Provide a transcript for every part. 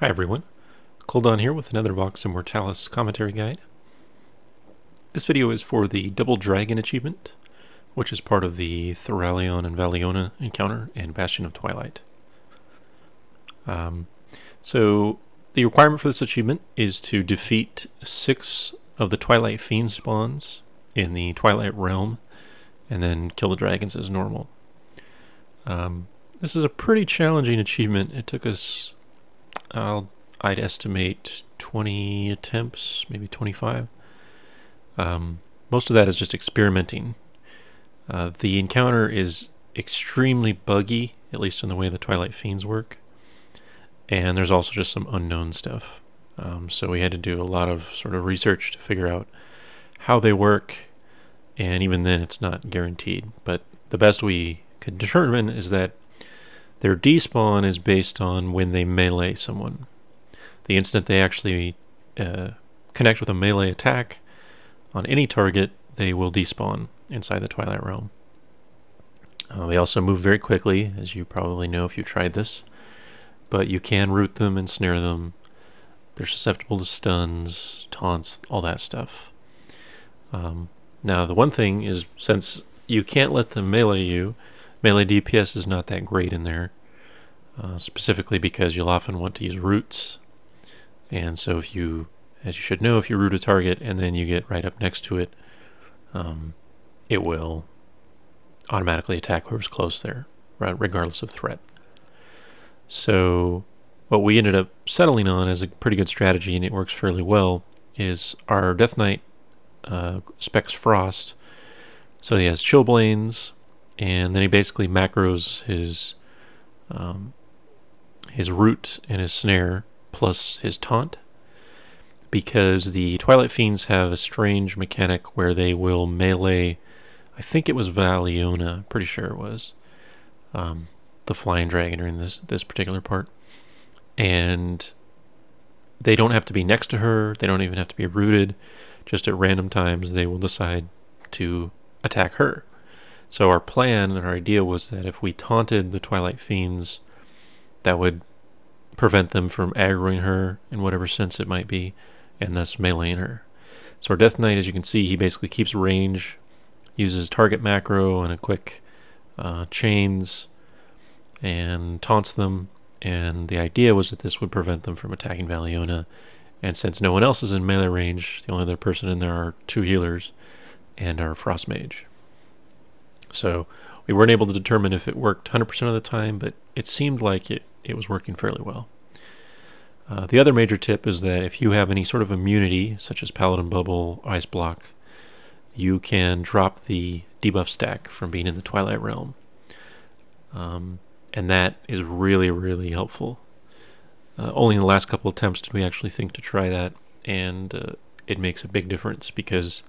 Hi everyone, Coldon here with another Vox Immortalis Commentary guide. This video is for the Double Dragon achievement, which is part of the Theralion and Valiona encounter in Bastion of Twilight. So the requirement for this achievement is to defeat 6 of the Twilight Fiend spawns in the Twilight Realm and then kill the dragons as normal. This is a pretty challenging achievement. It took us I'd estimate 20 attempts, maybe 25. Most of that is just experimenting. The encounter is extremely buggy, at least in the way the Twilight Fiends work. And there's also just some unknown stuff. So we had to do a lot of sort of research to figure out how they work. And even then, it's not guaranteed. But the best we could determine is that their despawn is based on when they melee someone. The instant they actually connect with a melee attack on any target, they will despawn inside the Twilight Realm. They also move very quickly, as you probably know if you tried this, but you can root them and snare them. They're susceptible to stuns, taunts, all that stuff. Now the one thing is, since you can't let them melee you, melee DPS is not that great in there, specifically because you'll often want to use roots. And so if you, as you should know, if you root a target and then you get right up next to it, it will automatically attack whoever's close there, regardless of threat. So what we ended up settling on as a pretty good strategy, and it works fairly well, is our Death Knight specs Frost. So he has Chillblains, and then he basically macros his root and his snare plus his taunt, because the Twilight Fiends have a strange mechanic where they will melee, I think it was Valiona, pretty sure it was, the flying dragon during this particular part, and they don't have to be next to her, they don't even have to be rooted, just at random times they will decide to attack her. So our plan and our idea was that if we taunted the Twilight Fiends, that would prevent them from aggroing her in whatever sense it might be, and thus meleeing her. So our Death Knight, as you can see, he basically keeps range, uses target macro and a quick chains, and taunts them, and the idea was that this would prevent them from attacking Valiona, and since no one else is in melee range, the only other person in there are 2 healers and our Frost Mage. So we weren't able to determine if it worked 100% of the time, but it seemed like it was working fairly well. The other major tip is that if you have any sort of immunity, such as Paladin Bubble, Ice Block, you can drop the debuff stack from being in the Twilight Realm. And that is really, really helpful. Only in the last couple attempts did we actually think to try that, and it makes a big difference, because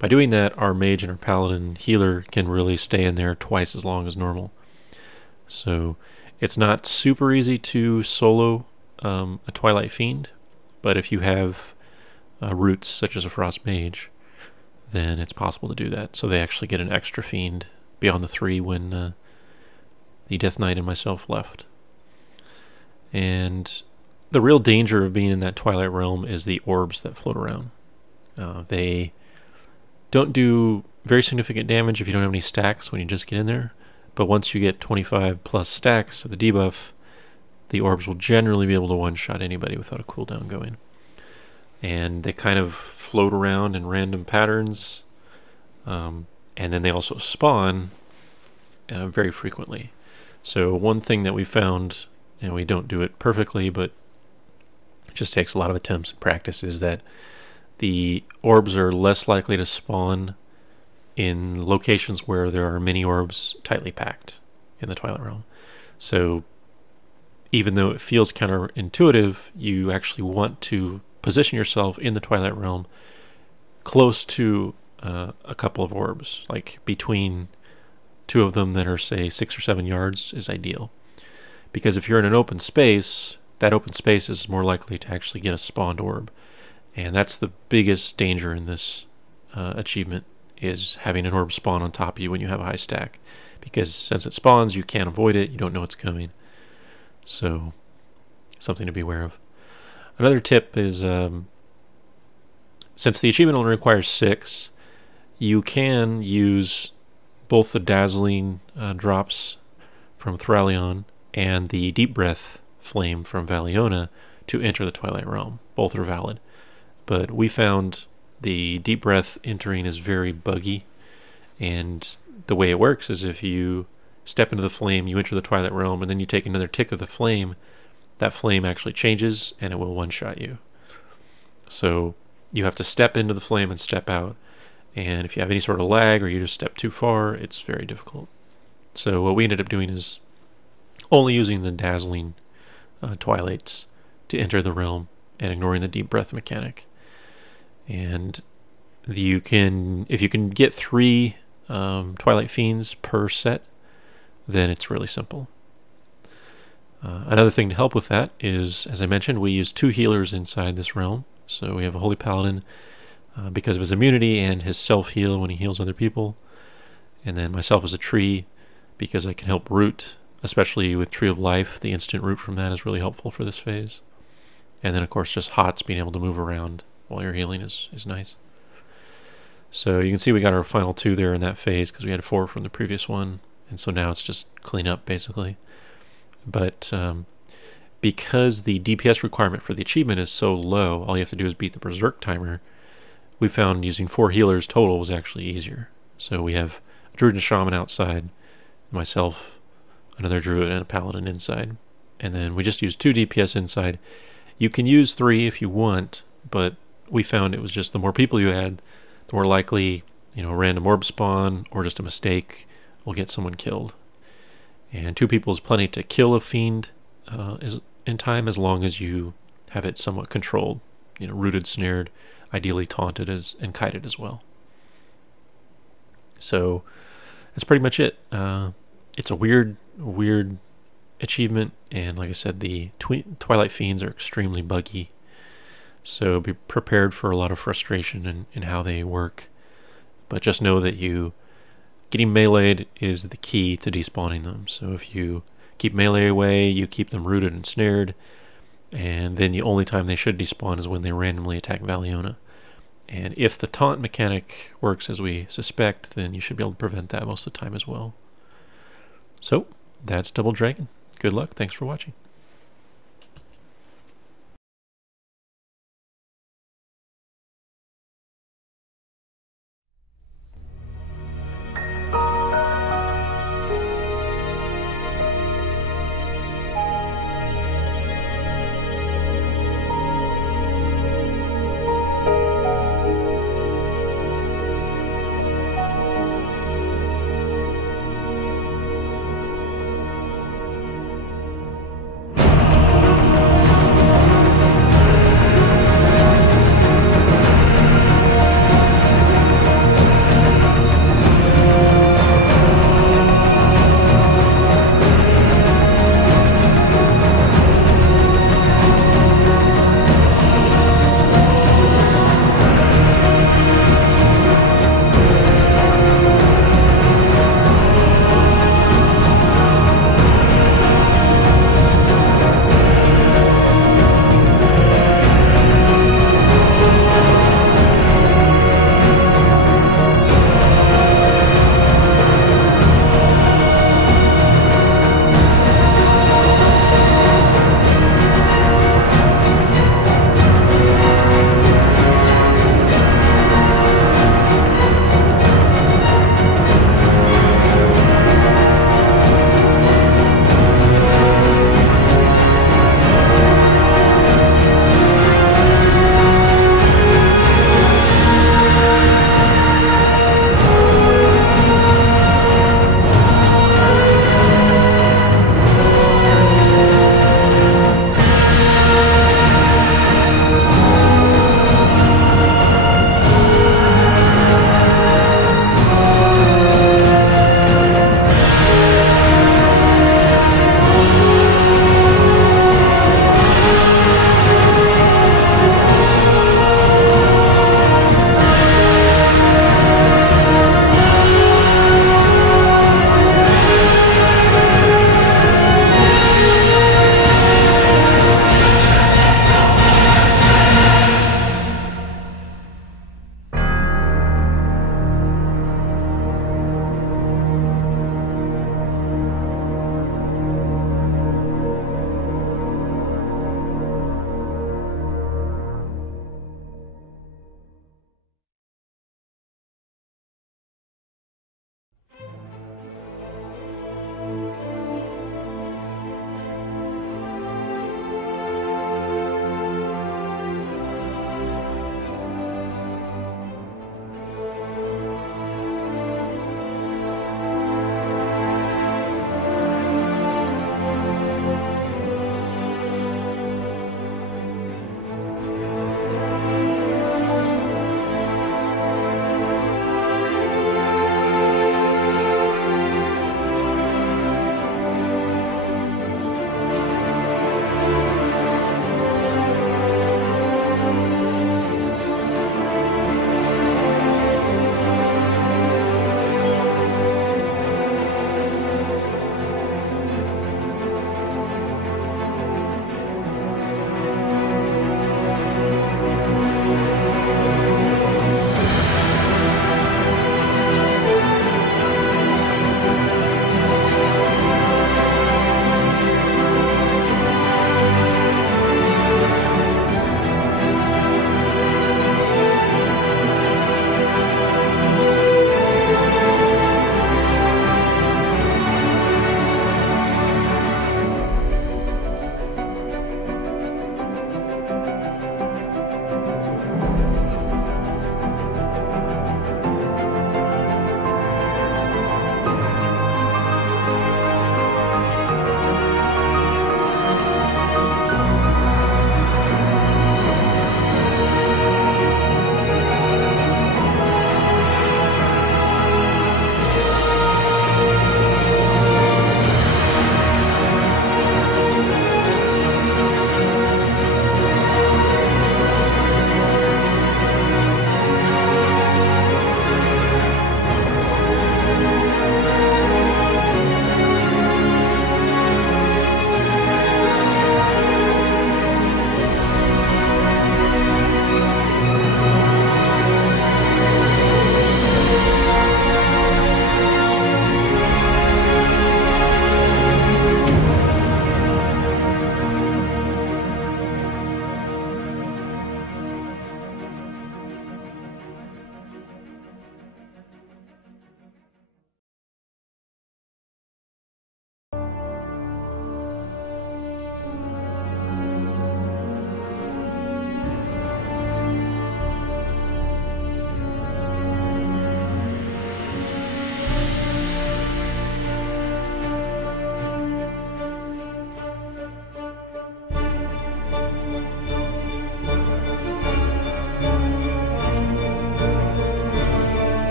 by doing that, our Mage and our Paladin healer can really stay in there twice as long as normal. So it's not super easy to solo a Twilight Fiend, but if you have roots such as a Frost Mage, then it's possible to do that. So they actually get an extra Fiend beyond the 3 when the Death Knight and myself left. And the real danger of being in that Twilight Realm is the orbs that float around. They don't do very significant damage if you don't have any stacks when you just get in there, but once you get 25 plus stacks of the debuff, the orbs will generally be able to one-shot anybody without a cooldown going. And they kind of float around in random patterns, and then they also spawn very frequently. So one thing that we found, and we don't do it perfectly, but it just takes a lot of attempts and practice, is that the orbs are less likely to spawn in locations where there are many orbs tightly packed in the Twilight Realm. So even though it feels counterintuitive, you actually want to position yourself in the Twilight Realm close to a couple of orbs, like between 2 of them that are, say, 6 or 7 yards is ideal. Because if you're in an open space, that open space is more likely to actually get a spawned orb. And that's the biggest danger in this achievement, is having an orb spawn on top of you when you have a high stack. Because since it spawns, you can't avoid it, you don't know it's coming. So, something to be aware of. Another tip is, since the achievement only requires 6, you can use both the Dazzling drops from Theralion and the Deep Breath flame from Valiona to enter the Twilight Realm. Both are valid. But we found the Deep Breath entering is very buggy, and the way it works is if you step into the flame, you enter the Twilight Realm, and then you take another tick of the flame, that flame actually changes and it will one-shot you. So you have to step into the flame and step out, and if you have any sort of lag or you just step too far, it's very difficult. So what we ended up doing is only using the Dazzling Twilights to enter the realm and ignoring the Deep Breath mechanic. And you can, if you can get 3 Twilight Fiends per set, then it's really simple. Another thing to help with that is, as I mentioned, we use 2 healers inside this realm. So we have a Holy Paladin because of his immunity and his self-heal when he heals other people. And then myself as a tree because I can help root, especially with Tree of Life. The instant root from that is really helpful for this phase. And then, of course, just Hots, being able to move around while you're healing is nice. So you can see we got our final 2 there in that phase because we had 4 from the previous one. And so now it's just clean up, basically. But because the DPS requirement for the achievement is so low, all you have to do is beat the Berserk timer. We found using 4 healers total was actually easier. So we have a Druid and Shaman outside, myself, another Druid, and a Paladin inside. And then we just use 2 DPS inside. You can use 3 if you want, but we found it was just the more people you add, the more likely, a random orb spawn or just a mistake will get someone killed. And 2 people is plenty to kill a fiend in time, as long as you have it somewhat controlled, rooted, snared, ideally taunted and kited as well. So that's pretty much it. It's a weird achievement, and like I said, the Twilight Fiends are extremely buggy. So be prepared for a lot of frustration in how they work. But just know that getting meleeed is the key to despawning them. So if you keep melee away, you keep them rooted and snared, and then the only time they should despawn is when they randomly attack Valiona. And if the taunt mechanic works as we suspect, then you should be able to prevent that most of the time as well. So that's Double Dragon. Good luck. Thanks for watching.